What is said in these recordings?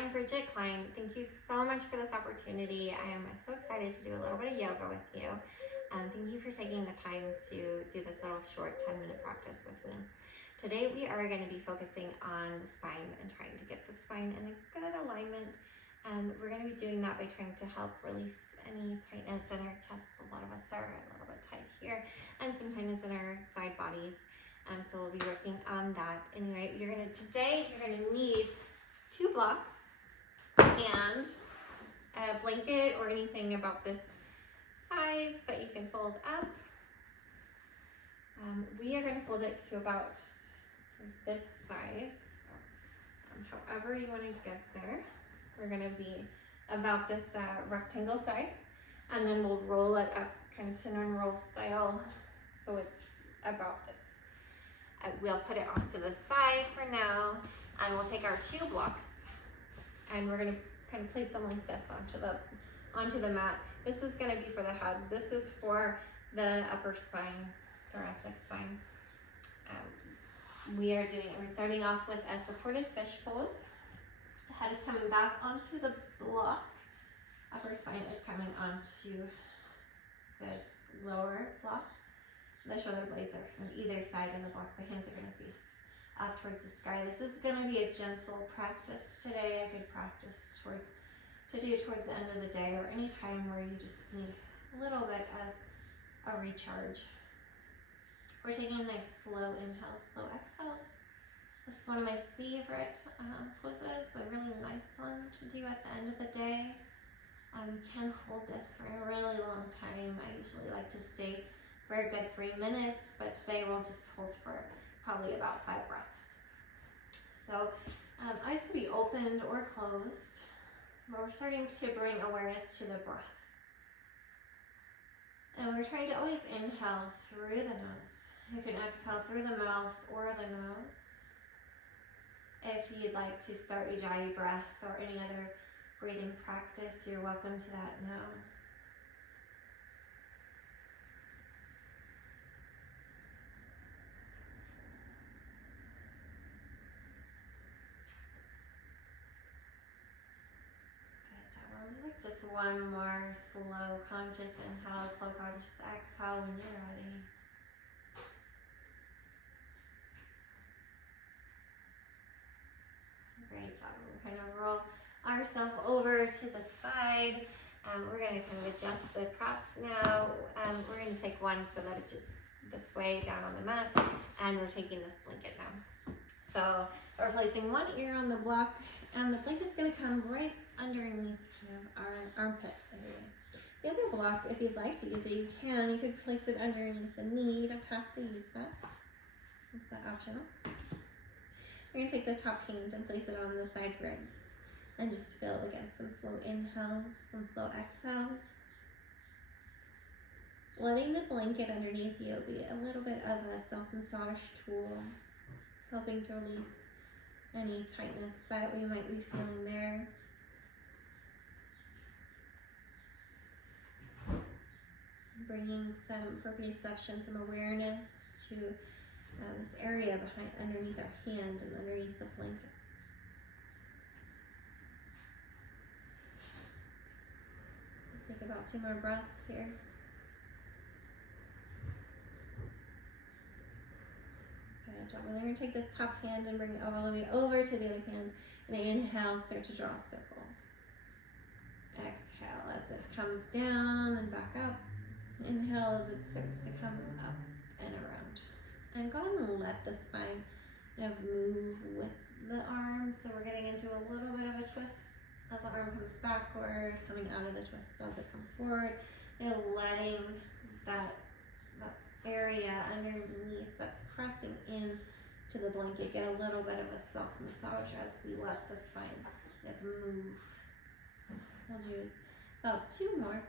I'm Bridget Klein. Thank you so much for this opportunity. I am so excited to do a little bit of yoga with you. Thank you for taking the time to do this little short 10-minute practice with me. Today we are going to be focusing on the spine and trying to get the spine in a good alignment. We're going to be doing that by trying to help release any tightness in our chests. A lot of us are a little bit tight here, and some tightness in our side bodies. So we'll be working on that. Anyway, today you're gonna need 2 blocks and a blanket or anything about this size that you can fold up. We are gonna fold it to about this size. However you wanna get there. We're gonna be about this rectangle size, and then we'll roll it up kind of cinnamon roll style, so it's about this. We'll put it off to the side for now, and we'll take our 2 blocks, and we're gonna kind of place them like this onto the mat. This is gonna be for the head. This is for the upper spine, thoracic spine. We're starting off with a supported fish pose. The head is coming back onto the block. Upper spine is coming onto this lower block. The shoulder blades are on either side of the block. The hands are going to face up towards the sky. This is going to be a gentle practice today, a good practice to do towards the end of the day, or any time where you just need a little bit of a recharge. We're taking a nice slow inhale, slow exhales. This is one of my favorite poses, a really nice one to do at the end of the day. You can hold this for a really long time. I usually like to stay for a good 3 minutes, but today we'll just hold for probably about 5 breaths. So eyes can be opened or closed, but we're starting to bring awareness to the breath. And we're trying to always inhale through the nose. You can exhale through the mouth or the nose. If you'd like to start Ujjayi breath or any other breathing practice, you're welcome to that now. Just one more slow, conscious inhale, slow, conscious exhale when you're ready. Great job. We're going to roll ourselves over to the side. We're going to kind of adjust the props now. We're going to take one so that it's just this way down on the mat, and we're taking this blanket now. So we're placing one ear on the block, and the blanket's going to come right underneath our armpit area. The other block, if you'd like to use it, you can. You could place it underneath the knee. You don't have to use that. It's that optional. We're going to take the top hand and place it on the side ribs and just feel again some slow inhales, some slow exhales. Letting the blanket underneath you be a little bit of a self-massage tool, helping to release any tightness that we might be feeling there. Bringing some proprioception, some awareness to this area underneath our hand and underneath the blanket. Take about 2 more breaths here. Good job. We're going to take this top hand and bring it all the way over to the other hand. And inhale, start to draw circles. Exhale as it comes down and back up. Inhale as it starts to come up and around. And go ahead and let the spine kind of move with the arms. So we're getting into a little bit of a twist as the arm comes backward, coming out of the twist as it comes forward. And letting that area underneath that's pressing in to the blanket get a little bit of a self-massage as we let the spine kind of move. We'll do about 2 more.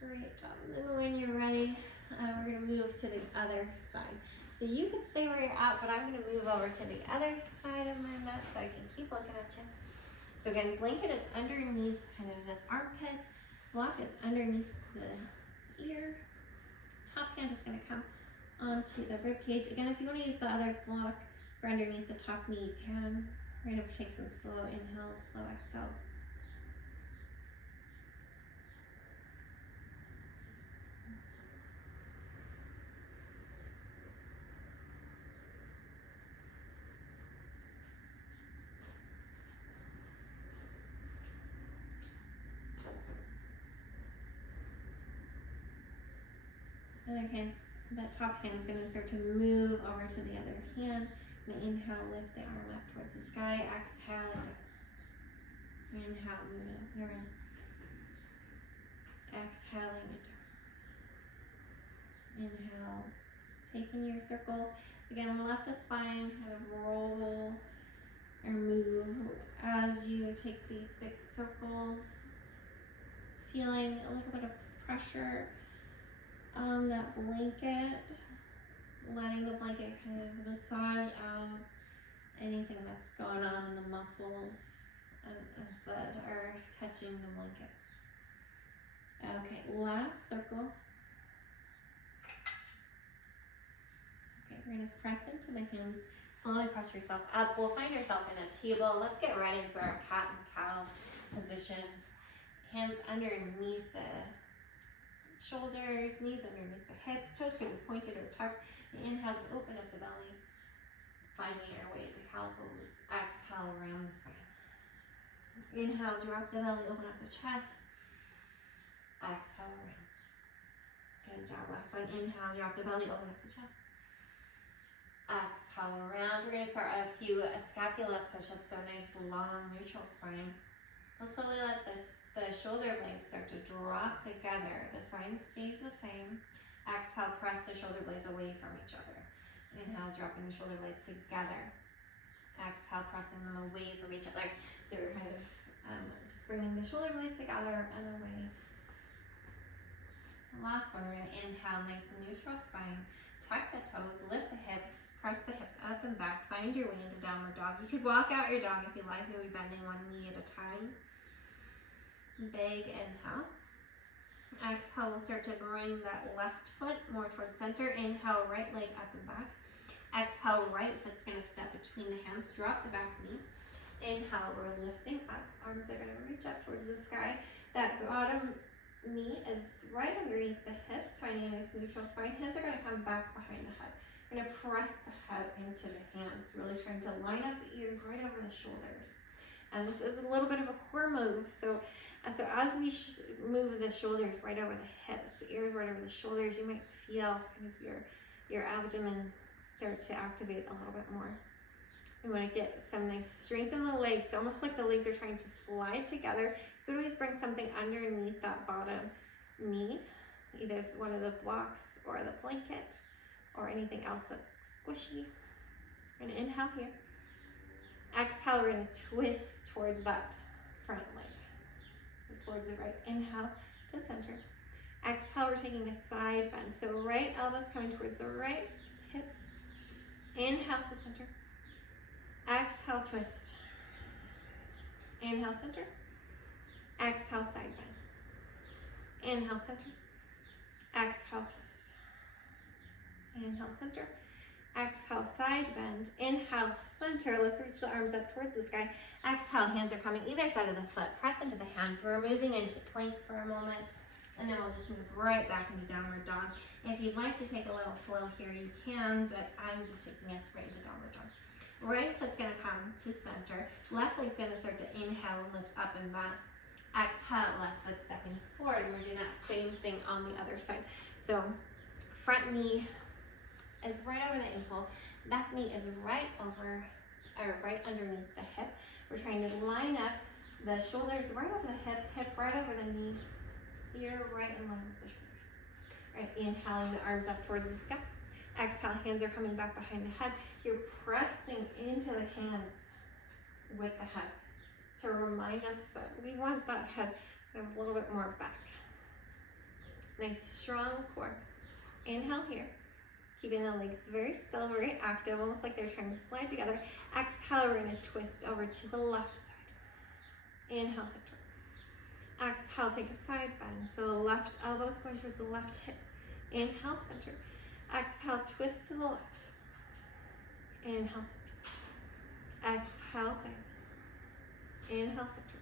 Great job. And then when you're ready, we're going to move to the other side. So you can stay where you're at, but I'm going to move over to the other side of my mat so I can keep looking at you. So again, blanket is underneath kind of this armpit. Block is underneath the ear. Top hand is going to come onto the rib cage. Again, if you want to use the other block for underneath the top knee, you can. We're going to take some slow inhales, slow exhales. Other hands, that top hand's going to start to move over to the other hand. And inhale, lift the arm up towards the sky. Exhale, and inhale, move it up and around. Exhaling it. Inhale, taking your circles. Again, let the spine kind of roll or move as you take these big circles. Feeling a little bit of pressure on that blanket, letting the blanket kind of massage out anything that's going on in the muscles that are touching the blanket. Okay, last circle. Okay, we're gonna press into the hands. Slowly press yourself up. We'll find yourself in a table. Let's get right into our cat and cow positions. Hands underneath the shoulders, knees underneath the hips, toes can be pointed or tucked. Inhale, open up the belly, finding your way to cow pose. Exhale, around the spine. Inhale, drop the belly, open up the chest. Exhale, around. Good job, last one. Inhale, drop the belly, open up the chest. Exhale, around. We're going to start a few scapula push-ups, so nice, long, neutral spine. We'll slowly let the shoulder blades start to drop together. The spine stays the same. Exhale, press the shoulder blades away from each other. Inhale, dropping the shoulder blades together. Exhale, pressing them away from each other. So we're kind of just bringing the shoulder blades together and away. The last one, we're going to inhale, nice and neutral spine. Tuck the toes, lift the hips, press the hips up and back. Find your way into downward dog. You could walk out your dog if you like. You'll be bending one knee at a time. Big inhale. Exhale, we'll start to bring that left foot more towards center. Inhale, right leg up and back. Exhale, right foot's going to step between the hands. Drop the back knee. Inhale, we're lifting up. Arms are going to reach up towards the sky. That bottom knee is right underneath the hips, finding a nice neutral spine. Hands are going to come back behind the head. We're going to press the head into the hands, really trying to line up the ears right over the shoulders. And this is a little bit of a core move. So as we move the shoulders right over the hips, the ears right over the shoulders, you might feel kind of your abdomen start to activate a little bit more. We want to get some nice strength in the legs, almost like the legs are trying to slide together. You could always bring something underneath that bottom knee, either one of the blocks or the blanket or anything else that's squishy. We're going to inhale here. Exhale, we're going to twist towards that front leg. Towards the right. Inhale to center. Exhale, we're taking a side bend. So right elbow's coming towards the right hip. Inhale to center. Exhale, twist. Inhale, center. Exhale, side bend. Inhale, center. Exhale, twist. Inhale, center. Exhale, side bend. Inhale, center. Let's reach the arms up towards the sky. Exhale, hands are coming either side of the foot. Press into the hands. We're moving into plank for a moment. And then we'll just move right back into downward dog. If you'd like to take a little flow here, you can, but I'm just taking us right into downward dog. Right foot's going to come to center. Left leg's going to start to inhale and lift up and back. Exhale, left foot stepping forward. And we're doing that same thing on the other side. So front knee is right over the ankle. Back knee is right underneath the hip. We're trying to line up the shoulders right over the hip, hip right over the knee, ear right in line with the shoulders. Right, inhaling the arms up towards the sky. Exhale, hands are coming back behind the head. You're pressing into the hands with the head to remind us that we want that head a little bit more back. Nice strong core. Inhale here. Keeping the legs very still, very active, almost like they're trying to slide together. Exhale, we're going to twist over to the left side. Inhale, center. Exhale, take a side bend. So the left elbow is going towards the left hip. Inhale, center. Exhale, twist to the left. Inhale, center. Exhale, center. Inhale, center.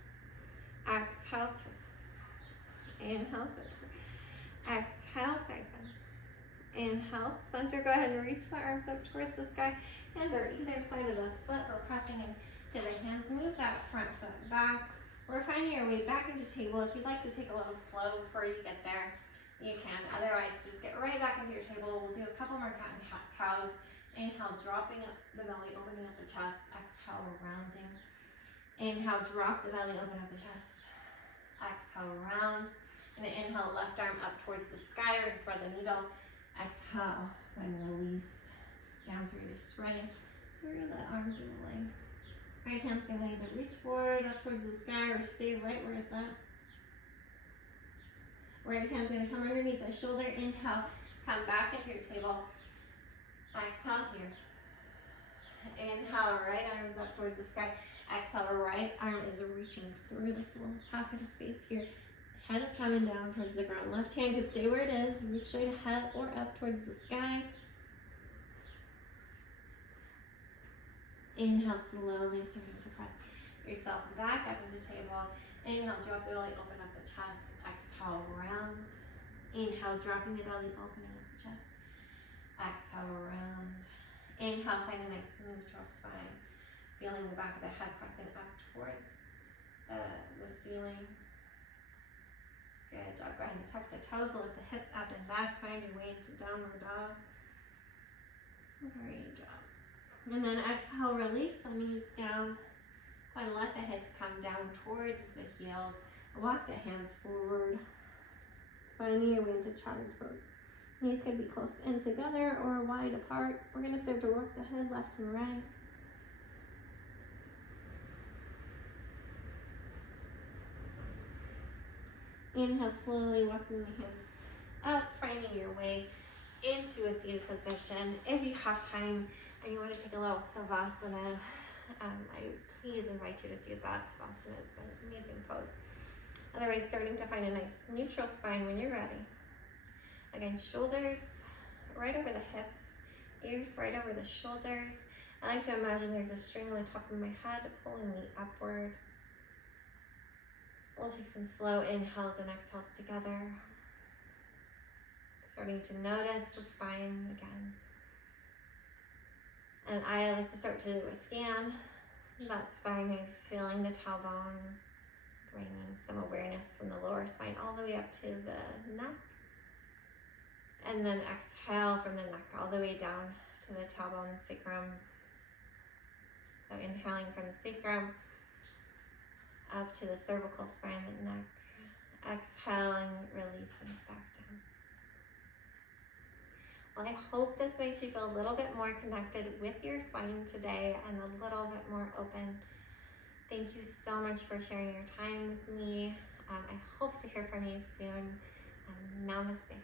Exhale, twist. Inhale, center. Exhale, center. Inhale, center. Go ahead and reach the arms up towards the sky. Hands are either side of the foot or pressing into the hands. Move that front foot back. We're finding your way back into table. If you'd like to take a little flow before you get there, you can. Otherwise, just get right back into your table. We'll do a couple more cat and cows. Inhale, dropping up the belly, opening up the chest. Exhale, rounding. Inhale, drop the belly, open up the chest. Exhale, round. And inhale, left arm up towards the sky, right for the needle. Exhale and release. Down through the spreading through the arm through the leg. Right hand's gonna either reach forward up towards the sky or stay right where it's at. Right hand's gonna come underneath the shoulder. Inhale, come back into your table. Exhale here. Inhale, right arm is up towards the sky. Exhale, right arm is reaching through this little pocket of space here. Head is coming down towards the ground. Left hand can stay where it is. Reach straight ahead or up towards the sky. Inhale, slowly starting to press yourself back up into table. Inhale, drop the belly, open up the chest. Exhale, round. Inhale, dropping the belly, opening up the chest. Exhale, round. Inhale, find a nice neutral spine. Feeling the back of the head pressing up towards the ceiling. Good job. Go ahead and tuck the toes, lift the hips up and back. Find your way into downward dog. Great job. And then exhale, release the knees down. And let the hips come down towards the heels. Walk the hands forward. Finding your way into child's pose. Knees can be close in together or wide apart. We're going to start to work the head left and right. Inhale, slowly walking the hands up, finding your way into a seated position. If you have time and you want to take a little Savasana, I please invite you to do that. Savasana is an amazing pose. Otherwise, starting to find a nice neutral spine when you're ready. Again, shoulders right over the hips, ears right over the shoulders. I like to imagine there's a string on the top of my head pulling me upward. We'll take some slow inhales and exhales together. Starting to notice the spine again. And I like to start to scan that spine is feeling the tailbone, bringing some awareness from the lower spine all the way up to the neck. And then exhale from the neck all the way down to the tailbone, sacrum. So inhaling from the sacrum up to the cervical spine, the neck. Exhaling, releasing back down. Well, I hope this makes you feel a little bit more connected with your spine today and a little bit more open. Thank you so much for sharing your time with me. I hope to hear from you soon. Namaste.